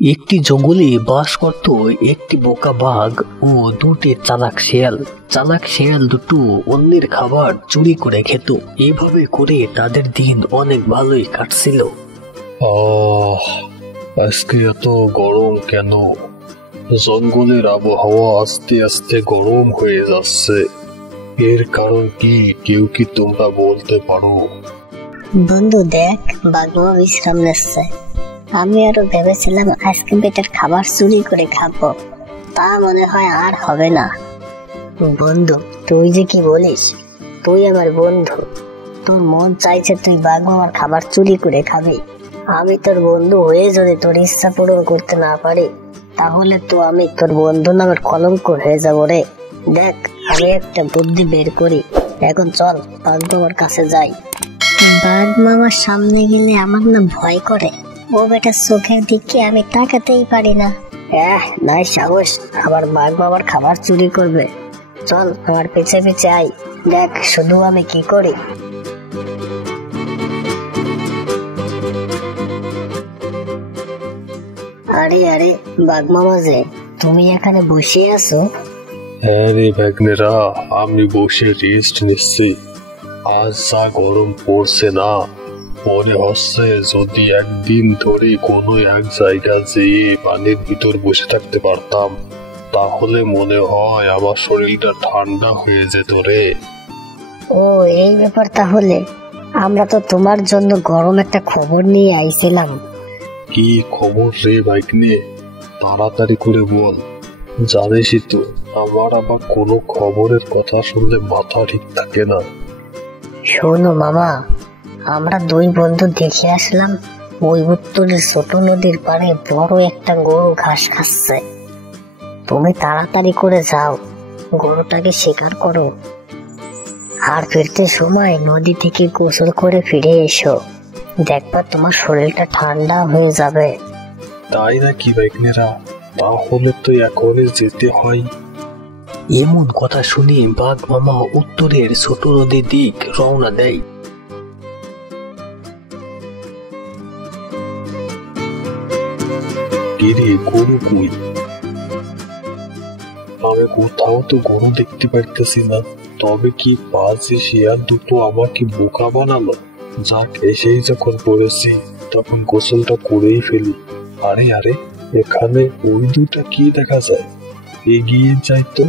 একটি জঙ্গলে বাস করত একটি বোকা বাঘ ও দুটি চালাক শেয়াল। চালাক শেয়াল দুটো অন্যের খাবার চুরি করে খেত। এভাবে করে তাদের দিন অনেক ভালোই কাটছিল। আজকে এত গরম কেন? জঙ্গলের আবহাওয়া আস্তে আস্তে গরম হয়ে যাচ্ছে। এর কারণ কি কেউ কি তোমরা বলতে পারো? বন্ধু দেখ, বাঘমামা বিশ্রাম নিচ্ছে। আমি আরো ভেবেছিলাম আজকে পেটের খাবার চুরি করে খাবো, তা মনে হয় আর হবে না। বন্ধু তুই যে কি বলিস, তুই আমার বন্ধু, তোর মন চাইছে তুই বাঘমামার খাবার চুরি করে খাবি। আমি তোর বন্ধু হয়ে যদি তোর ইচ্ছা পূরণ করতে না পারি, তাহলে তো আমি তোর বন্ধু নামের কলঙ্ক হয়ে যাবো রে। দেখ আমি একটা বুদ্ধি বের করি, এখন চল বাঘমামার কাছে যাই। বাঘমামার সামনে গেলে আমার না ভয় করে, ও বেটা চোখের দিকে আমি তাকাতেই পারি না। নাই সাহস, আবার বাঘমামার খাবার চুরি করবে। চল আমার পিছে পিছে আই, দেখ শুধু আমি কি করি। আরে আরে বাঘমামা যে, তুমি এখানে বসে আছো? হ্যাঁ রে ভাগ্নেরা, আমি বসে রেস্ট নিচ্ছি। আজ যা গরম পড়ছে না, মনে হচ্ছে যদি একদিন ধরে কোনো এক জায়গা যেয়ে পানির ভিতর বসে থাকতে পারতাম, তাহলে মনে হয় আমার শরীরটা ঠান্ডা হয়ে যেত রে। ও এই ব্যাপার তাহলে। আমরা তো তোমার জন্য গরম একটা খবর নিয়ে আইছিলাম। কি খবর রে ভাগ্নে? তাড়াতাড়ি করে বল। জানিসই তো আমার আবার কোনো খবরের কথা শুনলে মাথা ঠিক থাকে না। শোনো মামা, আমরা দুই বন্ধু দেখে আসলাম ওই উত্তরের ছোট নদীর পাড়ে বড় একটা গরু ঘাস খাচ্ছে। তুমি তাড়াতাড়ি করে যাও, গরুটাকে শিকার করো, আর ফিরতে সময় নদী থেকে গোসল করে ফিরে এসো। দেখবা তোমার শরীরটা ঠান্ডা হয়ে যাবে। তাই নাকি ভাগ্নেরা? তাহলে তো এখনই যেতে হয়। এমন কথা শুনে বাঘ মামা উত্তরের ছোট নদীর দিক রওনা দেয়। গিরে গরু কই? আমি কোথাও তো গরু দেখতে পাইতেছি না। তবে কি পাঁচি শিয়াল দুটো আমাকে বোকা বানালো? যাক, এসেই যখন পড়েছি তখন গোসলটা করেই ফেলি। আরে আরে, এখানে ওই দুটা কি দেখা যায়? এগিয়ে যাই তো।